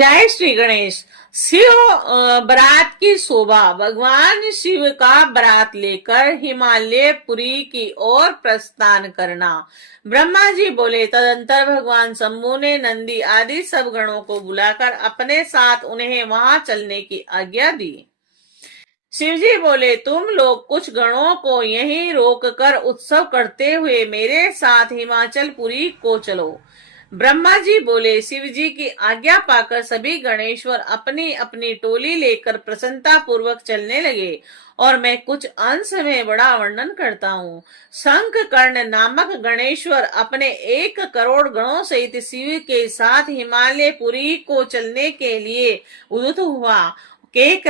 जय श्री गणेश। शिव बारात की शोभा। भगवान शिव का बारात लेकर हिमालय पुरी की ओर प्रस्थान करना। ब्रह्मा जी बोले। तदंतर भगवान शंभु ने नंदी आदि सब गणों को बुलाकर अपने साथ उन्हें वहां चलने की आज्ञा दी। शिवजी बोले, तुम लोग कुछ गणों को यहीं रोककर उत्सव करते हुए मेरे साथ हिमाचल पुरी को चलो। ब्रह्मा जी बोले। शिव जी की आज्ञा पाकर सभी गणेश्वर अपनी अपनी टोली लेकर प्रसन्नता पूर्वक चलने लगे और मैं कुछ अंश में बड़ा वर्णन करता हूँ। शंख कर्ण नामक गणेश्वर अपने 1 करोड़ गणों सहित शिव के साथ हिमालय पुरी को चलने के लिए उद्युत हुआ। केक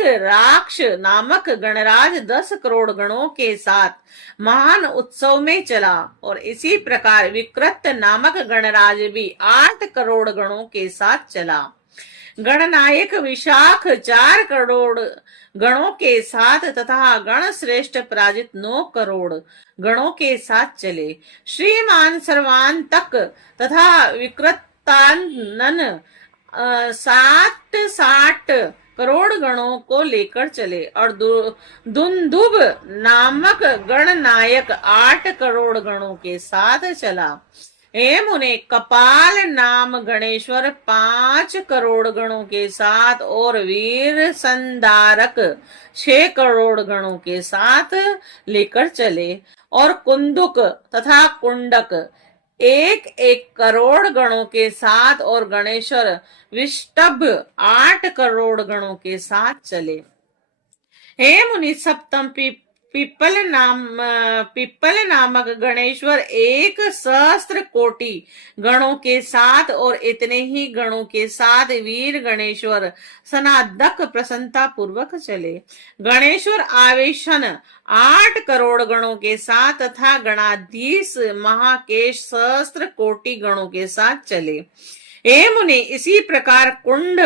राक्ष नामक गणराज 10 करोड़ गणों के साथ महान उत्सव में चला और इसी प्रकार विकृत नामक गणराज भी 8 करोड़ गणों के साथ चला। गणनायक विशाख 4 करोड़ गणों के साथ तथा गण श्रेष्ठ पराजित 9 करोड़ गणों के साथ चले। श्रीमान सर्वांतक तथा विकृतानन 60 करोड़ गणों को लेकर चले और दुंदुब नामक गणनायक 8 करोड़ गणों के साथ चला। एवं उन्हें कपाल नाम गणेश्वर 5 करोड़ गणों के साथ और वीर संदारक 6 करोड़ गणों के साथ लेकर चले और कुंदुक तथा कुंडक 1 करोड़ गणों के साथ और गणेश्वर विष्टभ 8 करोड़ गणों के साथ चले। हे मुनि सप्तम पिप्पल नामक गणेश्वर 1 सहस्त्र कोटि गणों के साथ और इतने ही गणों के साथ वीर गणेश्वर सनादक प्रसन्नता पूर्वक चले। गणेश्वर आवेशन 8 करोड़ गणों के साथ तथा गणाधीश महाकेश 1 सहस्त्र कोटि गणों के साथ चले। हे मुनि इसी प्रकार कुंड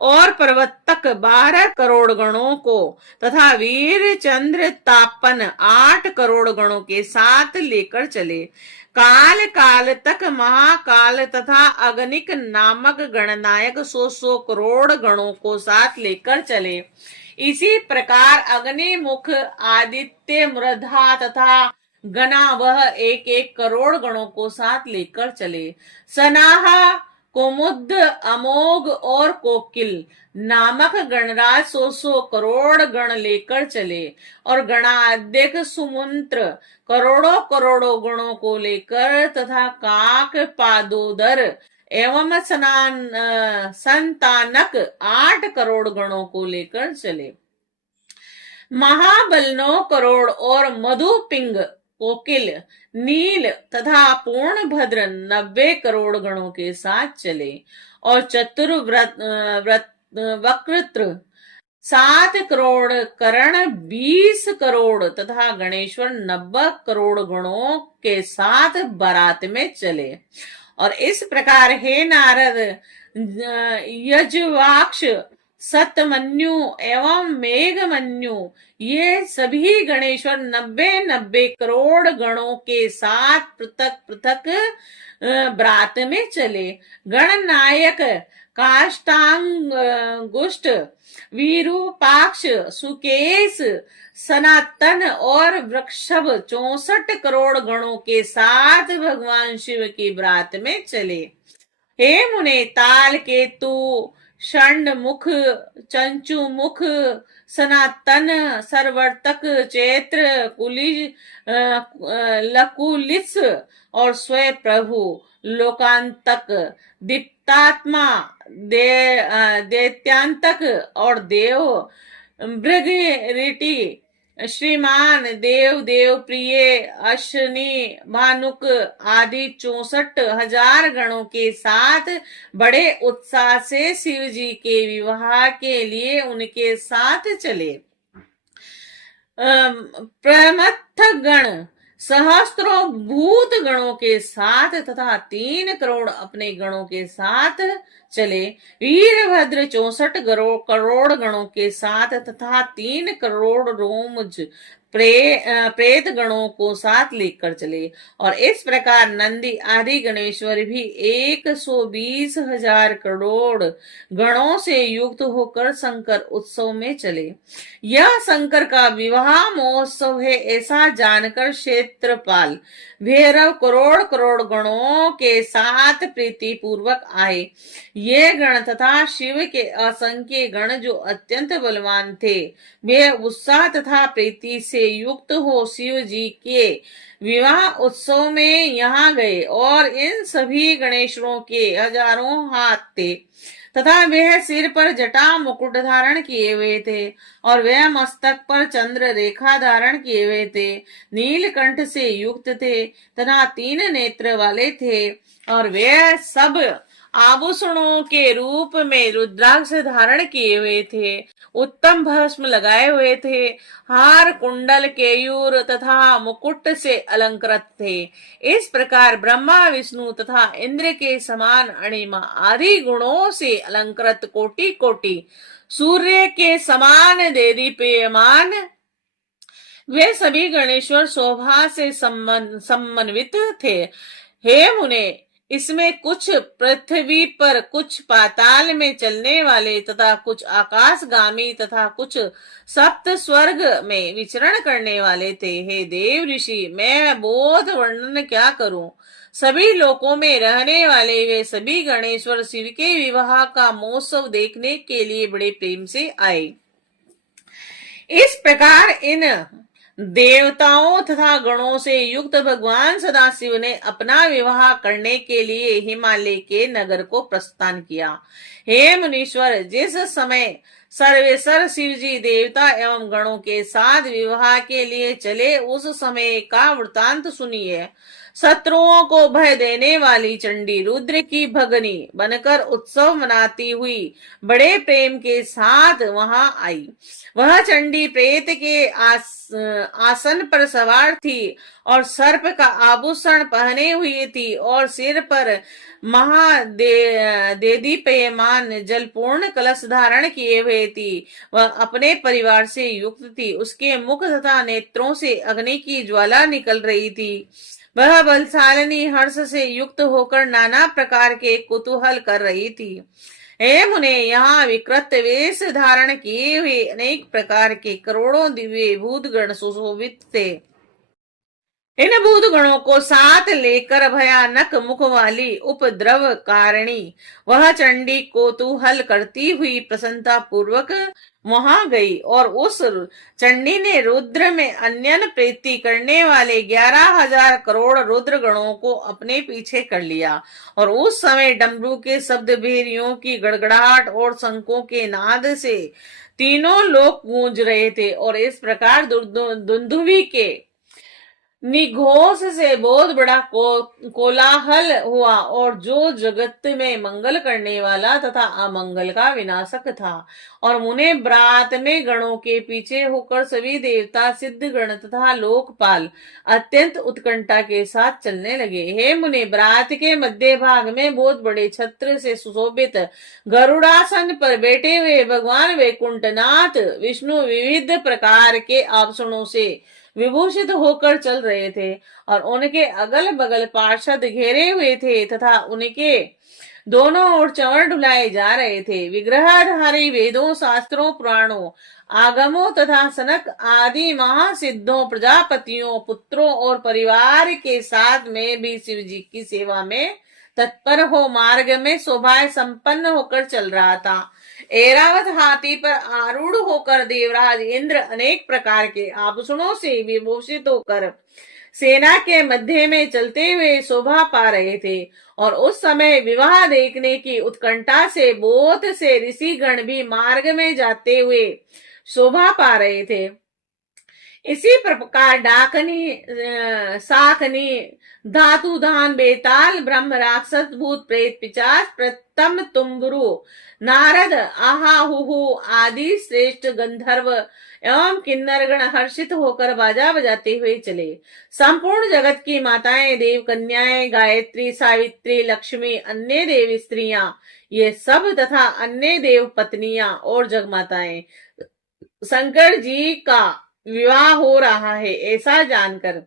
और पर्वतक 12 करोड़ गणों को तथा वीर चंद्र तापन 8 करोड़ गणों के साथ लेकर चले। काल तक महाकाल तथा अगनिक नामक गणनायक 100 करोड़ गणों को साथ लेकर चले। इसी प्रकार अग्निमुख आदित्य मृधा तथा गना वह 1 करोड़ गणों को साथ लेकर चले। सनाहा कुमुद अमोघ और कोकिल नामक गणराज 100 करोड़ गण लेकर चले और गणाध्यक्ष सुमंत्र करोड़ों करोड़ों गणों को लेकर तथा काक पादोदर एवं संतानक 8 करोड़ गणों को लेकर चले। महाबल 9 करोड़ और मधुपिंग कोकिल नील तथा पूर्णभद्र 90 करोड़ गणों के साथ चले और वक्रत्र 7 करोड़ करण 20 करोड़ तथा गणेश्वर 90 करोड़ गणों के साथ बारात में चले। और इस प्रकार हे नारद यजवाक्ष सतमन्यु एवं मेघमन्यु ये सभी गणेश्वर 90 करोड़ गणों के साथ पृथक पृथक बारात में चले। गणनायक काष्टांगुष्ट वीरूपाक्ष सुकेश सनातन और वृक्षभ 64 करोड़ गणों के साथ भगवान शिव की बारात में चले। हे मुने ताल केतु षंड मुख चंचु मुख सनातन सर्वर्तक चैत्र लकुलिस और स्वयं प्रभु लोकांतक दीप्तात्मा दैत्यांतक और देव मृगरिटी श्रीमान देव देव प्रिय अश्विनी भानुक आदि 64,000 गणों के साथ बड़े उत्साह से शिव जी के विवाह के लिए उनके साथ चले। प्रमथ गण सहस्त्रों भूत गणों के साथ तथा 3 करोड़ अपने गणों के साथ चले। वीरभद्र 64 करोड़ गणों के साथ तथा 3 करोड़ रोमज प्रेत गणों को साथ लेकर चले। और इस प्रकार नंदी आदि गणेश्वर भी 120,000 करोड़ गणों से युक्त होकर शंकर उत्सव में चले। यह शंकर का विवाह महोत्सव है ऐसा जानकर क्षेत्रपाल भैरव करोड़ करोड़ गणों के साथ प्रीति पूर्वक आए। ये गण तथा शिव के असंख्य गण जो अत्यंत बलवान थे, वे उत्साह तथा प्रीति से युक्त हो शिव जी के विवाह उत्सव में यहाँ गए। और इन सभी गणेशों के हजारों हाथ थे तथा वह सिर पर जटा मुकुट धारण किए हुए थे और वह मस्तक पर चंद्र रेखा धारण किए हुए थे, नीलकंठ से युक्त थे तथा 3 नेत्र वाले थे। और वह सब आभूषणों के रूप में रुद्राक्ष धारण किए हुए थे, उत्तम भस्म लगाए हुए थे, हार कुंडल केयूर तथा मुकुट से अलंकृत थे। इस प्रकार ब्रह्मा विष्णु तथा इंद्र के समान अणिमा आदि गुणों से अलंकृत कोटि कोटि सूर्य के समान देदीप्यमान वे सभी गणेश्वर शोभा से समन्वित थे। हे मुने, इसमें कुछ पृथ्वी पर, कुछ पाताल में चलने वाले तथा कुछ आकाशगामी तथा कुछ सप्त स्वर्ग में विचरण करने वाले थे। हे देव ऋषि, मैं बोध वर्णन क्या करूं। सभी लोकों में रहने वाले वे सभी गणेश्वर शिव के विवाह का महोत्सव देखने के लिए बड़े प्रेम से आए। इस प्रकार इन देवताओं तथा गणों से युक्त भगवान सदाशिव ने अपना विवाह करने के लिए हिमालय के नगर को प्रस्थान किया। हे मुनीश्वर, जिस समय सर्वेश्वर शिव जी देवता एवं गणों के साथ विवाह के लिए चले, उस समय का वृतांत सुनिए। शत्रुओं को भय देने वाली चंडी रुद्र की भगनी बनकर उत्सव मनाती हुई बड़े प्रेम के साथ वहां आई। वह चंडी प्रेत के आसन पर सवार थी और सर्प का आभूषण पहने हुई थी और सिर पर महादेदीप्यमान जलपूर्ण कलश धारण किए हुए थी। वह अपने परिवार से युक्त थी। उसके मुख तथा नेत्रों से अग्नि की ज्वाला निकल रही थी। वह बलशालिनी हर्ष से युक्त होकर नाना प्रकार के कुतूहल कर रही थी। हे मुने, यहाँ विकृत वेश धारण किए हुए अनेक प्रकार के करोड़ों दिव्य भूत गण सुशोभित थे। इन भूत गणों को साथ लेकर भयानक मुख वाली उपद्रव कारिणी वह चंडी कोतूहल करती हुई प्रसन्नता पूर्वक वहां गई और उस चंडी ने रुद्र में अन्यन प्रीति करने वाले 11,000 करोड़ रुद्र गणों को अपने पीछे कर लिया। और उस समय डमरू के शब्द, भेरियों की गड़गड़ाहट और शंखों के नाद से तीनों लोक गूंज रहे थे। और इस प्रकार दुंदुभी के निघोष से बहुत बड़ा कोलाहल हुआ और जो जगत में मंगल करने वाला तथा अमंगल का विनाशक था। और मुने ब्रात में गणों के पीछे होकर सभी देवता, सिद्ध गण तथा लोकपाल अत्यंत उत्कंठा के साथ चलने लगे। हे मुने, ब्रात के मध्य भाग में बहुत बड़े छत्र से सुशोभित गरुड़ासन पर बैठे हुए भगवान वैकुंठनाथ विष्णु विविध प्रकार के आभूषणों से विभूषित होकर चल रहे थे और उनके अगल बगल पार्षद घेरे हुए थे तथा उनके दोनों ओर चंवर ढुलाए जा रहे थे। विग्रहधारी वेदों, शास्त्रों, पुराणों, आगमों तथा सनक आदि महासिद्धों, प्रजापतियों, पुत्रों और परिवार के साथ में भी शिव जी की सेवा में तत्पर हो मार्ग में शोभा संपन्न होकर चल रहा था। ऐरावत हाथी पर आरूढ़ होकर देवराज इंद्र अनेक प्रकार के आभूषणों से विभूषित होकर सेना के मध्य में चलते हुए शोभा पा रहे थे। और उस समय विवाह देखने की उत्कंठा से बहुत से ऋषि गण भी मार्ग में जाते हुए शोभा पा रहे थे। इसी प्रकार डाकनी, साकनी, धातु, धान, बेताल, ब्रह्म, राक्षस, भूत, प्रेत, पिचाच, प्रतम, तुम्बुरु, नारद, आहाहुहु आदि श्रेष्ठ गंधर्व एवं किन्नरगण हर्षित होकर बाजा बजाते हुए चले। संपूर्ण जगत की माताएं, देव कन्याएं, गायत्री, सावित्री, लक्ष्मी, अन्य देव स्त्रियां, ये सब तथा अन्य देव पत्नियां और जगमाताएं शंकर जी का विवाह हो रहा है, ऐसा जानकर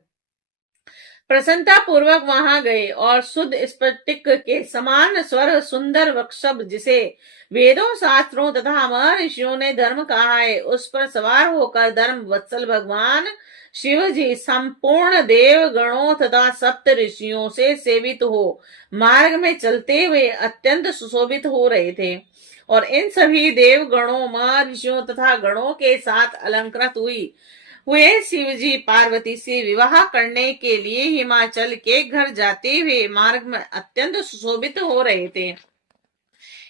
प्रसन्नता पूर्वक वहां गए और शुद्ध स्फटिक के समान स्वर सुंदर वृक्षभ, जिसे वेदों शास्त्रों तथा महर्षियों ने धर्म कहा है, उस पर सवार होकर धर्म वत्सल भगवान शिव जी संपूर्ण देव गणों तथा सप्त ऋषियों से सेवित हो मार्ग में चलते हुए अत्यंत सुशोभित हो रहे थे, और इन सभी देव गणों महर्षियों तथा गणों के साथ अलंकृत हुए शिव जी पार्वती से विवाह करने के लिए हिमाचल के घर जाते हुए मार्ग में अत्यंत सुशोभित हो रहे थे।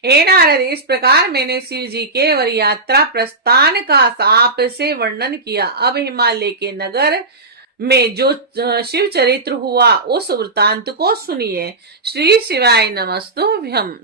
हे नारद, इस प्रकार मैंने शिव जी के वर यात्रा प्रस्थान का आपसे वर्णन किया। अब हिमालय के नगर में जो शिव चरित्र हुआ उस वृतांत को सुनिए। श्री शिवाय नमस्तुभ्यम।